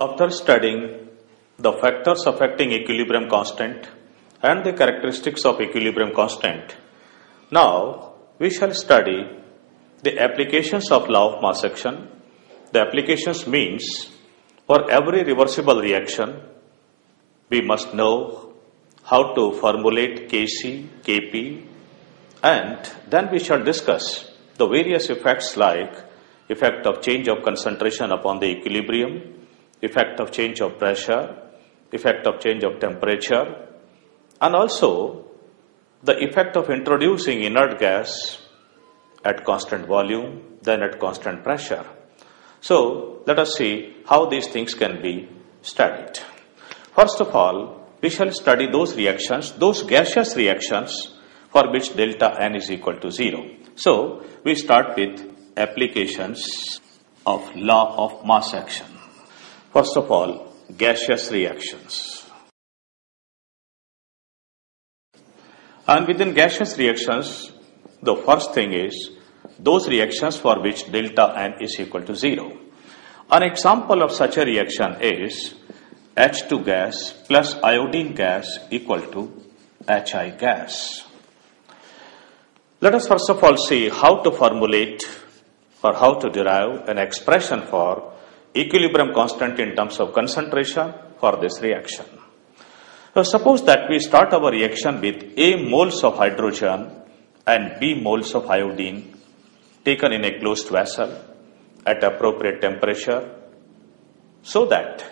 After studying the factors affecting equilibrium constant and the characteristics of equilibrium constant, now we shall study the applications of law of mass action. The applications means for every reversible reaction, we must know how to formulate Kc, Kp, and then we shall discuss the various effects like effect of change of concentration upon the equilibrium, effect of change of pressure, effect of change of temperature, and also the effect of introducing inert gas at constant volume, then at constant pressure. So let us see how these things can be studied. First of all, we shall study those reactions, those gaseous reactions for which delta N is equal to 0. So we start with applications of law of mass action. First of all, gaseous reactions. And within gaseous reactions, the first thing is those reactions for which delta N is equal to 0. An example of such a reaction is H2 gas plus iodine gas equal to HI gas. Let us first of all see how to formulate or how to derive an expression for equilibrium constant in terms of concentration for this reaction. So suppose that we start our reaction with A moles of hydrogen and B moles of iodine taken in a closed vessel at appropriate temperature, so that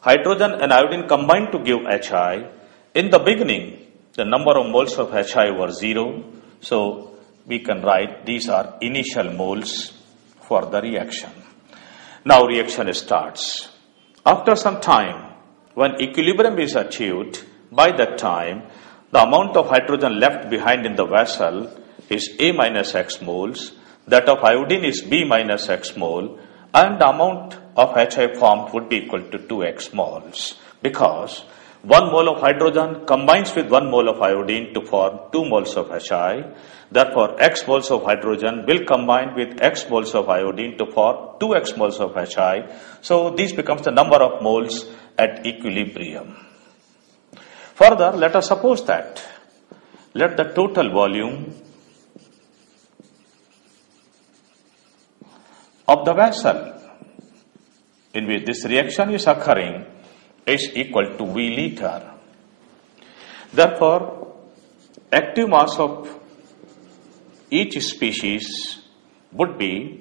hydrogen and iodine combine to give HI. In the beginning, the number of moles of HI were 0, so we can write these are initial moles for the reaction. Now reaction starts. After some time, when equilibrium is achieved, by that time, the amount of hydrogen left behind in the vessel is A minus X moles, that of iodine is B minus X mole, and the amount of HI formed would be equal to 2X moles, because 1 mole of hydrogen combines with 1 mole of iodine to form 2 moles of HI. Therefore, X moles of hydrogen will combine with X moles of iodine to form 2X moles of HI. So, this becomes the number of moles at equilibrium. Further, let us suppose that let the total volume of the vessel in which this reaction is occurring is equal to V liter. Therefore, active mass of each species would be,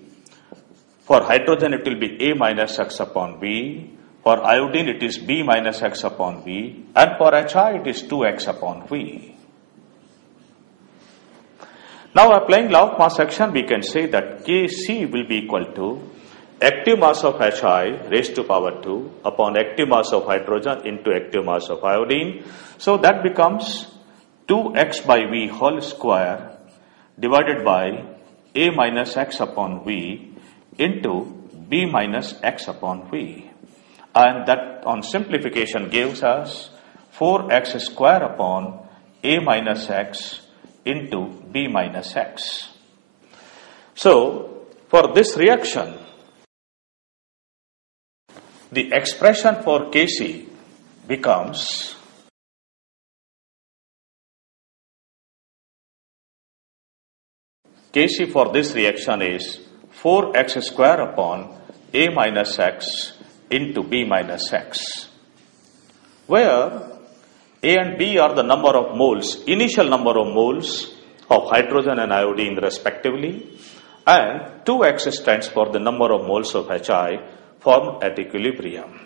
for hydrogen it will be A minus X upon V, for iodine it is B minus X upon V, and for HI it is 2X upon V. Now applying law of mass action, we can say that Kc will be equal to active mass of HI raised to power 2 upon active mass of hydrogen into active mass of iodine. So that becomes 2X by V whole square divided by A minus X upon V into B minus X upon V. And that on simplification gives us 4X square upon A minus X into B minus X. So for this reaction, the expression for Kc becomes Kc for this reaction is 4X square upon A minus X into B minus X, where A and B are the number of moles, initial number of moles of hydrogen and iodine respectively, and 2X stands for the number of moles of HI formed at equilibrium.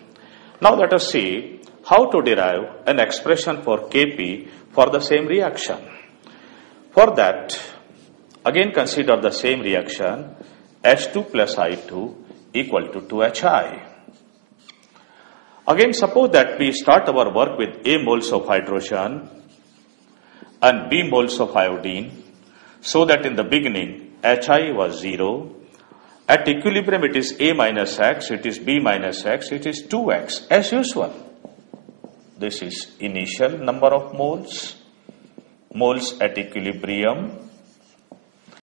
Now let us see how to derive an expression for Kp for the same reaction. For that, again consider the same reaction, H2 plus I2 equal to 2HI. Again, suppose that we start our work with A moles of hydrogen and B moles of iodine, so that in the beginning HI was 0. At equilibrium it is A minus X, it is B minus X, it is 2X as usual. This is initial number of moles, moles at equilibrium,